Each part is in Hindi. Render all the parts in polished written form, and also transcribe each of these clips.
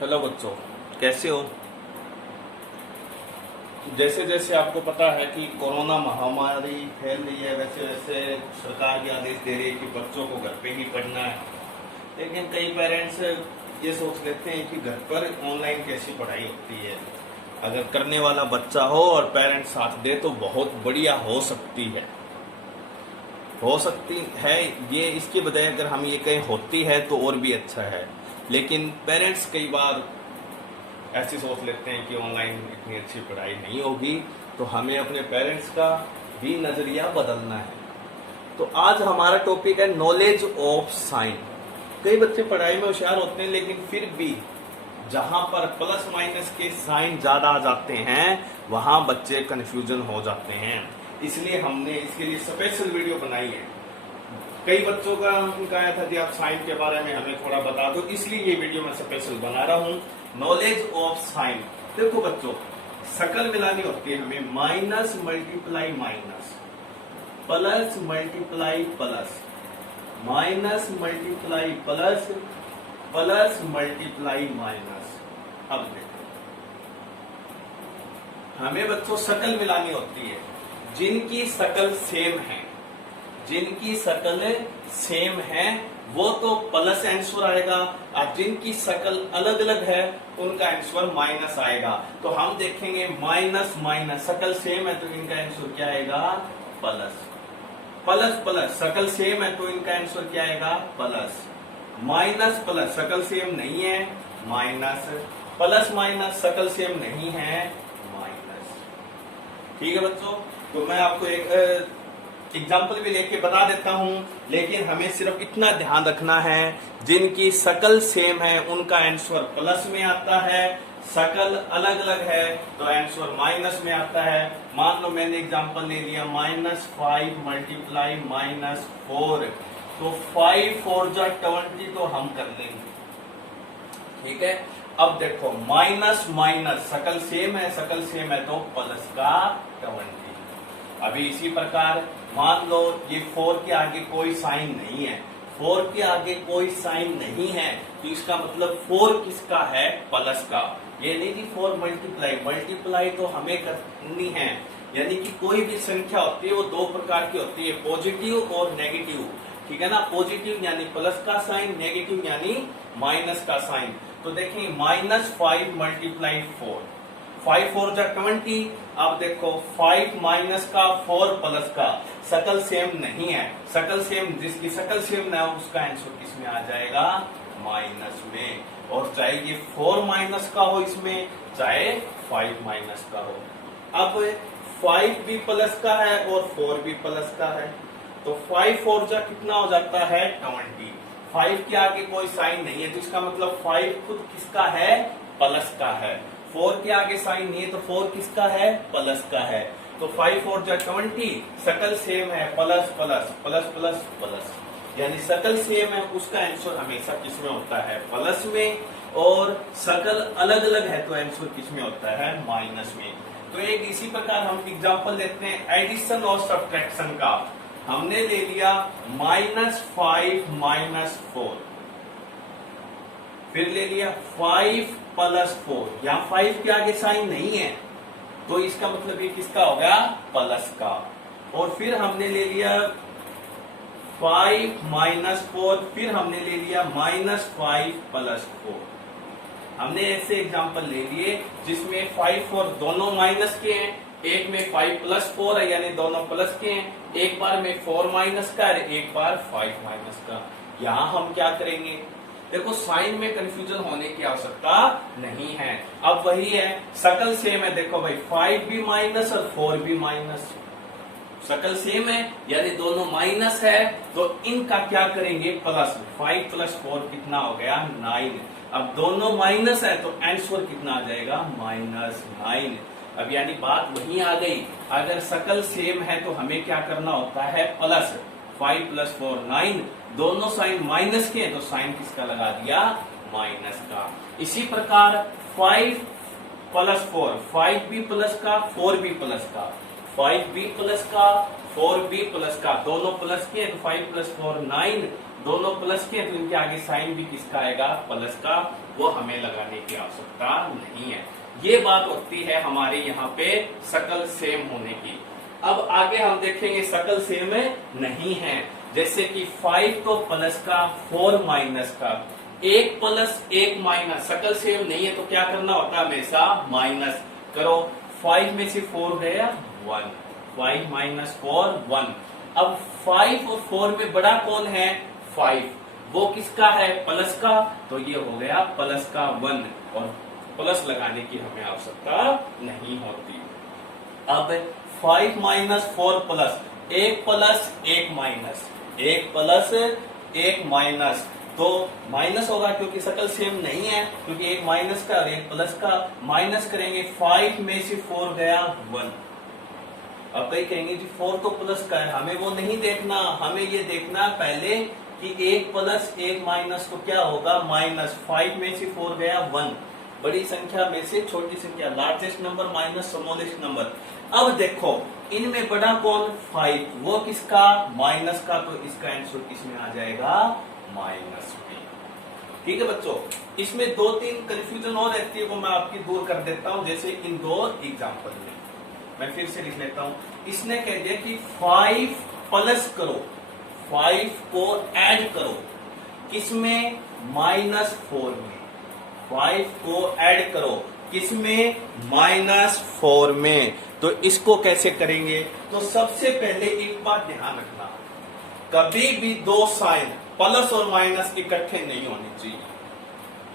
हेलो बच्चों, कैसे हो। जैसे जैसे आपको पता है कि कोरोना महामारी फैल रही है, वैसे वैसे सरकार भी आदेश दे रही है कि बच्चों को घर पे ही पढ़ना है। लेकिन कई पेरेंट्स ये सोच लेते हैं कि घर पर ऑनलाइन कैसी पढ़ाई होती है। अगर करने वाला बच्चा हो और पेरेंट्स साथ दे तो बहुत बढ़िया हो सकती है ये। इसके बजाय अगर हम ये कहें होती है तो और भी अच्छा है। लेकिन पेरेंट्स कई बार ऐसी सोच लेते हैं कि ऑनलाइन इतनी अच्छी पढ़ाई नहीं होगी, तो हमें अपने पेरेंट्स का भी नजरिया बदलना है। तो आज हमारा टॉपिक है नॉलेज ऑफ साइन। कई बच्चे पढ़ाई में होशियार होते हैं, लेकिन फिर भी जहां पर प्लस माइनस के साइन ज्यादा आ जाते हैं वहां बच्चे कंफ्यूजन हो जाते हैं। इसलिए हमने इसके लिए स्पेशल वीडियो बनाई है। कई बच्चों का उनका आया था कि आप साइन के बारे में हमें थोड़ा बता दो, इसलिए ये वीडियो मैं स्पेशल बना रहा हूँ। Knowledge of sine. देखो बच्चों, शकल मिलानी होती है हमें। Minus multiply minus, plus multiply plus, minus multiply plus, plus multiply minus. अब देखो, हमें बच्चों शकल मिलानी होती है। जिनकी शकल सेम है, जिनकी शकल सेम है वो तो प्लस आंसर आएगा, और जिनकी शकल अलग अलग है उनका आंसर माइनस आएगा। तो हम देखेंगे माइनस माइनस, शकल सेम है तो इनका आंसर क्या आएगा, प्लस। प्लस प्लस, शकल सेम है तो इनका आंसर क्या आएगा, प्लस। माइनस प्लस, शकल सेम नहीं है, माइनस। प्लस माइनस, शकल सेम नहीं है, माइनस। ठीक है बच्चों, तो मैं आपको एक एग्जाम्पल भी लेके बता देता हूं, लेकिन हमें सिर्फ इतना ध्यान रखना है, जिनकी शकल सेम है उनका आंसर प्लस में आता है, शकल अलग अलग है तो आंसर माइनस में आता है। मान लो मैंने एग्जाम्पल ले लिया -5 मल्टीप्लाई -4, तो 5 4 जा 20 तो हम कर लेंगे। ठीक है, अब देखो माइनस माइनस, शकल सेम है, शकल सेम है तो प्लस का 20। अभी इसी प्रकार मान लो ये 4 के आगे कोई साइन नहीं है, 4 के आगे कोई साइन नहीं है, तो इसका मतलब 4 किसका है, प्लस का। ये नहीं कि 4 मल्टीप्लाई तो हमें करनी है। यानी कि कोई भी संख्या होती है वो दो प्रकार की होती है, पॉजिटिव और नेगेटिव। ठीक है ना, पॉजिटिव यानी प्लस का साइन, नेगेटिव यानी माइनस का साइन। तो देखिए -5 मल्टीप्लाई 4, 5 4 जा 20। अब देखो 5 माइनस का 4 प्लस का, शकल सेम नहीं है, शकल सेम, जिसकी शकल सेम ना हो उसका आंसर किसमें आ जाएगा, माइनस में। और चाहे ये 4 माइनस का हो इसमें, चाहे 5 माइनस का हो। अब 5 भी प्लस का है और 4 भी प्लस का है, तो 5 4 जा कितना हो जाता है, 20। 5 के आगे कोई साइन नहीं है तो इसका मतलब 5 खुद किसका है, प्लस का है। 4 के आगे साइन नहीं है तो 4 किसका है, प्लस का है। तो 5 4 जा 20, शकल सेम है, plus plus plus plus plus, यानी शकल सेम है उसका आंसर हमेशा किसमें होता है, प्लस में। और शकल अलग अलग है तो आंसर किसमें होता है, माइनस में। तो एक इसी प्रकार हम एग्जांपल लेते हैं एडिशन और सब्ट्रैक्शन का। हमने ले लिया -5 -4, फिर ले लिया 5 प्लस 4। यहाँ 5 के आगे साइन नहीं है तो इसका मतलब ये किसका हो गया, प्लस का। और फिर हमने ले लिया 5 -4, फिर हमने ले लिया -5 प्लस 4। हमने ऐसे एग्जांपल ले लिए जिसमें 5 4 दोनों माइनस के हैं, एक में 5 प्लस 4 है यानी दोनों प्लस के हैं, एक बार में 4 माइनस का है, एक बार 5 माइनस का। यहाँ हम क्या करेंगे, देखो साइन में कंफ्यूजन होने की आवश्यकता नहीं है। अब वही है, शकल सेम है, देखो भाई 5 भी माइनस और 4 भी माइनस, शकल सेम है यानी दोनों माइनस है, तो इनका क्या करेंगे, प्लस। 5 प्लस 4 कितना हो गया, 9। अब दोनों माइनस है तो आंसर कितना आ जाएगा, -9। अब यानी बात वहीं आ गई, अगर शकल सेम है तो हमें क्या करना होता है, प्लस। 5 प्लस 4 9, दोनों साइन माइनस के तो साइन किसका लगा दिया, माइनस का। इसी प्रकार 5 प्लस 4, 5 भी प्लस का 4 भी प्लस का, 5 भी प्लस का 4 भी प्लस का, दोनों प्लस के तो 5 प्लस 4 9, दोनों प्लस के हैं तो इनके आगे साइन भी किसका आएगा, प्लस का, वो हमें लगाने की आवश्यकता नहीं है। ये बात होती है हमारे यहाँ पे शकल सेम होने की। अब आगे हम देखेंगे शकल सेम नहीं है, जैसे कि 5 तो प्लस का, 4 माइनस का, 1 प्लस 1 माइनस, शकल सेम नहीं है तो क्या करना होता है, हमेशा माइनस करो। 5 में से 4 गया 1, 5 माइनस 4 1। अब 5 और 4 में बड़ा कौन है, 5, वो किसका है, प्लस का, तो ये हो गया प्लस का 1 और प्लस लगाने की हमें आवश्यकता नहीं होती। अब 5 minus 4 plus 1 plus 1 minus, 1 plus 1 minus, तो माइनस होगा क्योंकि शकल सेम नहीं है, क्योंकि एक माइनस का और एक प्लस का, माइनस करेंगे 5 में से 4 गया 1। अब कई कहेंगे जी 4 तो प्लस का है, हमें वो नहीं देखना, हमें ये देखना पहले कि 1 प्लस 1 माइनस तो क्या होगा, माइनस। 5 में से 4 गया 1, बड़ी संख्या में से छोटी संख्या, largest number minus smallest number. अब देखो इनमें बड़ा कौन, 5, वो किसका, माइनस का, तो इसका आंसर किसमें आ जाएगा, माइनस में। ठीक है बच्चों, इसमें 2-3 कंफ्यूजन और रहती है, वो मैं आपकी दूर कर देता हूं। जैसे इन 2 एग्जाम्पल में मैं फिर से लिख लेता हूं। इसने कह दिया कि 5 प्लस करो, 5 को ऐड करो, किसमें, -4 में। 5 को ऐड करो, किसमें, -4 में। तो इसको कैसे करेंगे, तो सबसे पहले एक बात ध्यान रखना, कभी भी 2 साइन प्लस और माइनस इकट्ठे नहीं होने चाहिए।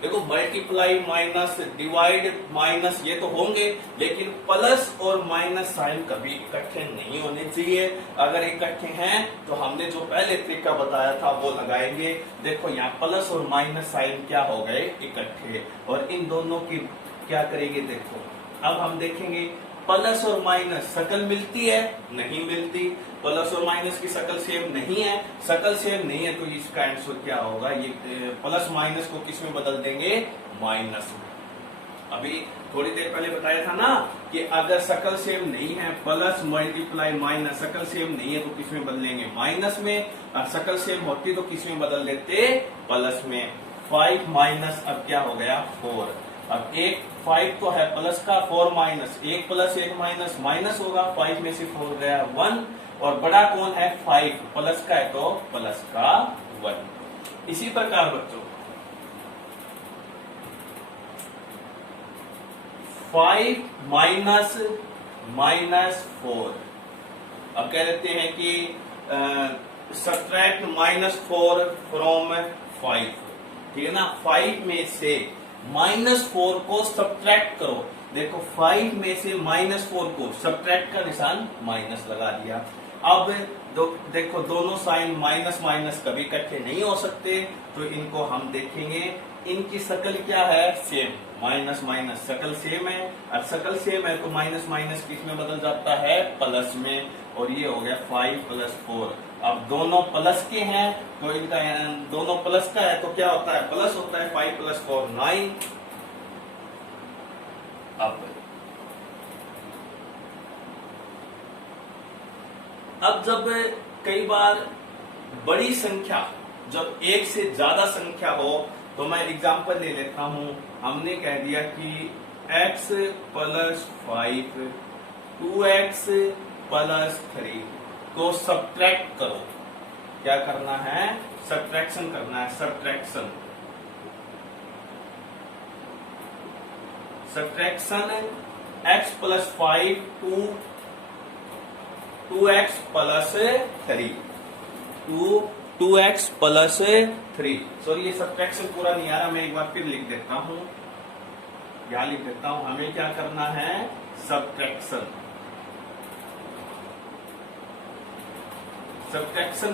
देखो मल्टीप्लाई माइनस, डिवाइड माइनस, ये तो होंगे, लेकिन प्लस और माइनस साइन कभी इकट्ठे नहीं होने चाहिए। अगर इकट्ठे हैं तो हमने जो पहले तरीका बताया था वो लगाएंगे। देखो यहाँ प्लस और माइनस साइन क्या हो गए, इकट्ठे, और इन दोनों की क्या करेंगे, देखो अब हम देखेंगे प्लस और माइनस शकल मिलती है, नहीं मिलती। प्लस और माइनस की शकल सेम नहीं है, शकल सेम नहीं है, तो इसका आंसर क्या होगा, ये प्लस माइनस को किस में बदल देंगे, माइनस में। अभी थोड़ी देर पहले बताया था ना कि अगर शकल सेम नहीं है, प्लस मल्टीप्लाई माइनस, शकल सेम नहीं है तो किस में बदलेंगे, माइनस में। और शकल सेम होती तो किस में बदल देते, प्लस में। 5 माइनस अब क्या हो गया, 4। अब 5 तो है प्लस का, 4 माइनस, 1 प्लस 1 माइनस, माइनस होगा, 5 में से 4 गया 1, और बड़ा कौन है, 5, प्लस का है तो प्लस का 1। इसी प्रकार बच्चों 5 माइनस -4, अब कह देते हैं कि सब्ट्रैक्ट -4 फ्रॉम 5, ठीक है ना। 5 में से -4 को सब्ट्रैक्ट करो, देखो 5 में से -4 को सब्ट्रैक्ट का निशान माइनस लगा दिया। अब देखो दोनों साइन माइनस माइनस कभी इकट्ठे नहीं हो सकते, तो इनको हम देखेंगे, इनकी शकल क्या है, सेम, माइनस माइनस शकल सेम है, और शकल सेम है तो माइनस माइनस किस में बदल जाता है, प्लस में, और ये हो गया 5 + 4। अब दोनों प्लस के हैं तो इनका दोनों प्लस का है तो क्या होता है, प्लस होता है, 5 + 4 9। अब जब कई बार बड़ी संख्या, जब एक से ज्यादा संख्या हो, तो मैं एग्जांपल ले लेता हूं। हमने कह दिया कि x + 5 2x + 3 को सब्ट्रैक्ट करो। क्या करना है, सब्ट्रैक्शन करना है, subtraction x + 5 2x + 3 2x + 3। Sorry ये सब्ट्रैक्शन पूरा नहीं आ रहा, मैं एक बार फिर लिख देता हूं, यहां लिख देता हूं। हमें क्या करना है, सब्ट्रैक्शन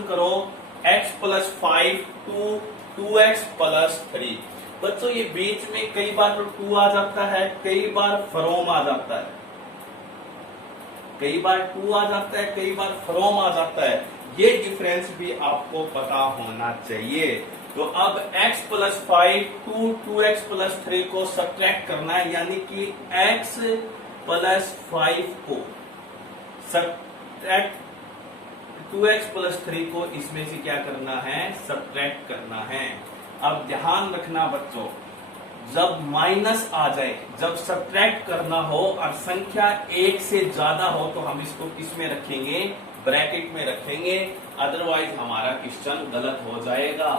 करो, x + 5 2x + 3। बच्चों ये बीच में कई बार तो 2 आ जाता है, कई बार फ्रॉम आ जाता है, कई बार 2 आ जाता है, कई बार फ्रॉम आ जाता है। ये डिफरेंस भी आपको पता होना चाहिए। तो अब x + 5 2x + 3 को सब्ट्रैक्ट करना है, यानी कि x + 5 को सब्ट्रैक्ट 2x प्लस 3 को इसमें से क्या करना है, सब्ट्रैक्ट करना है। अब ध्यान रखना बच्चों, जब माइनस आ जाए, जब सब्ट्रैक्ट करना हो और संख्या 1 से ज्यादा हो तो हम इसको किसमें रखेंगे, ब्रैकेट में रखेंगे, अदरवाइज हमारा क्वेश्चन गलत हो जाएगा।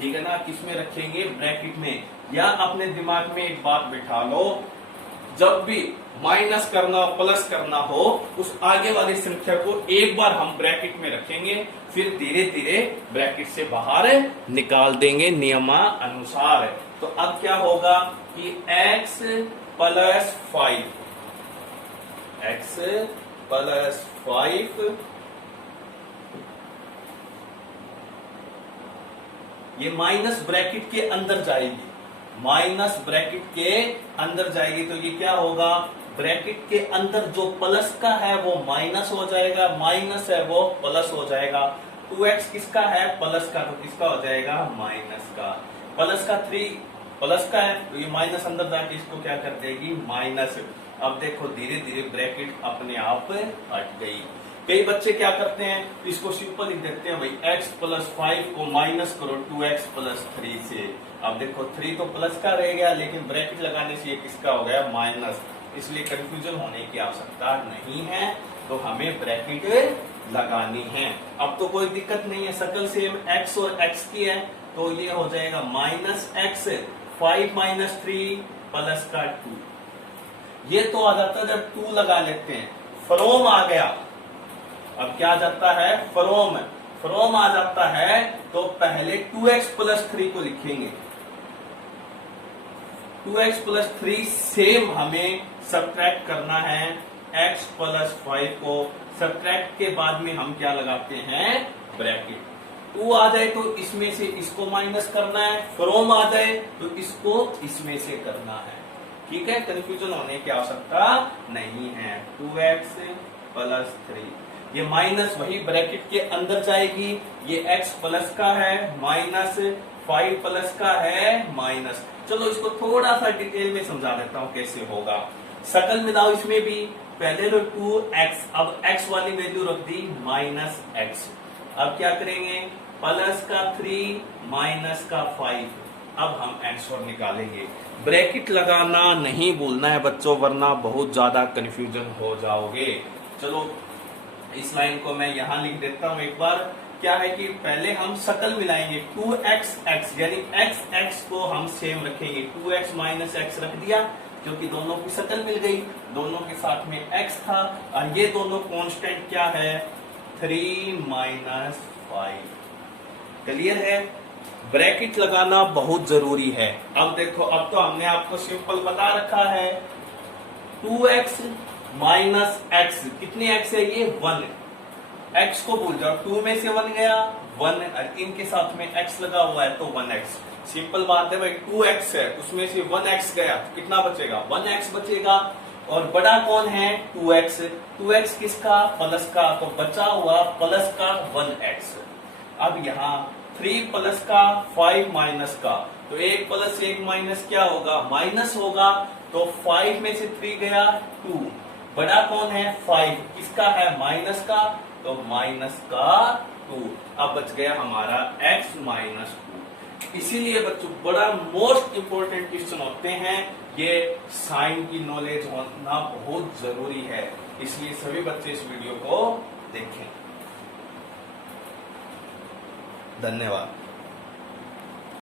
ठीक है ना, किसमें रखेंगे, ब्रैकेट में। या अपने दिमाग में एक बात बिठा लो, जब भी माइनस करना प्लस करना हो, उस आगे वाली संख्या को एक बार हम ब्रैकेट में रखेंगे, फिर धीरे धीरे ब्रैकेट से बाहर निकाल देंगे नियमानुसार। तो अब क्या होगा कि x प्लस 5, x प्लस 5 ये माइनस ब्रैकेट के अंदर जाएगी, माइनस ब्रैकेट के अंदर जाएगी, तो ये क्या होगा, ब्रैकेट के अंदर जो प्लस का है वो माइनस हो जाएगा, माइनस है वो प्लस हो जाएगा। 2x किसका है, प्लस का, तो किसका हो जाएगा, माइनस का। प्लस का 3 प्लस का है, तो ये माइनस अंदर जाके इसको क्या कर देगी, माइनस। अब देखो धीरे धीरे ब्रैकेट अपने आप हट गई। कई बच्चे क्या करते हैं, इसको सिंपल लिख देते हैं, भाई x प्लस 5 को माइनस करो 2x प्लस 3 से। अब देखो 3 तो प्लस का रह गया, लेकिन ब्रैकेट लगाने से ये किसका हो गया, माइनस। इसलिए कंफ्यूजन होने की आवश्यकता नहीं है, तो हमें ब्रैकेट लगानी है। अब तो कोई दिक्कत नहीं है, शकल सेम x और x की है, तो ये हो जाएगा माइनस x 5 माइनस 3 प्लस का 2। ये तो आ जाता है जब 2 लगा लेते हैं, फ्रॉम आ गया। अब क्या आ जाता है, फ्रॉम, फ्रॉम आ जाता है, तो पहले 2x प्लस 3 को लिखेंगे। 2x प्लस 3 सेम हमें सब्ट्रैक्ट करना है x प्लस 5 को। सब्ट्रैक्ट के बाद में हम क्या लगाते हैं, ब्रैकेट। 2 आ जाए तो इसमें से इसको माइनस करना है, फ्रॉम आ जाए तो इसको इसमें से करना है। ठीक है, कंफ्यूजन होने की आवश्यकता नहीं है। 2x प्लस 3, ये माइनस वही ब्रैकेट के अंदर जाएगी, ये x प्लस का है, माइनस 5 प्लस का है, माइनस। चलो इसको थोड़ा सा डिटेल में समझा देता हूं कैसे होगा। शकल मिलाओ इसमें भी, पहले लो 2x, अब x वाली वैल्यू रख दी माइनस x। अब क्या करेंगे, प्लस का 3 माइनस का 5। अब हम आंसर निकालेंगे। ब्रैकेट लगाना नहीं भूलना है बच्चों, वरना बहुत ज्यादा कंफ्यूजन हो जाओगे। चलो इस लाइन को मैं यहां लिख देता हूं एक बार। क्या है कि पहले हम शकल मिलाएंगे, 2x यानी x को हम सेम रखेंगे। 2x माइनस x रख दिया, क्योंकि दोनों की शकल मिल गई, दोनों के साथ में x था, और ये दोनों कांस्टेंट क्या है, 3 माइनस 5। क्लियर है, ब्रैकेट लगाना बहुत जरूरी है। अब देखो, अब तो हमने आपको सिंपल बता रखा है, 2x माइनस x, कितने x है, ये 1। x को भूल जाओ, 2 में से 1 गया, 1, इनके साथ में x लगा हुआ है तो 1x। सिंपल बात है भाई, 2x है, उसमें से 1x गया, तो कितना बचेगा, 1x बचेगा। और बड़ा कौन है, 2x। 2x किसका, प्लस का, तो बचा हुआ प्लस का 1x। अब यहाँ 3 प्लस का 5 माइनस का, तो 1 प्लस 1 माइनस क्या होगा, माइनस होगा। तो 5 में से 3 गया 2, बड़ा कौन है, 5, किसका है, माइनस का, तो माइनस का 2। अब बच गया हमारा x माइनस 2। इसीलिए बच्चों बड़ा मोस्ट इंपोर्टेंट क्वेश्चन होते हैं, ये साइन की नॉलेज होना बहुत जरूरी है, इसलिए सभी बच्चे इस वीडियो को देखें। धन्यवाद।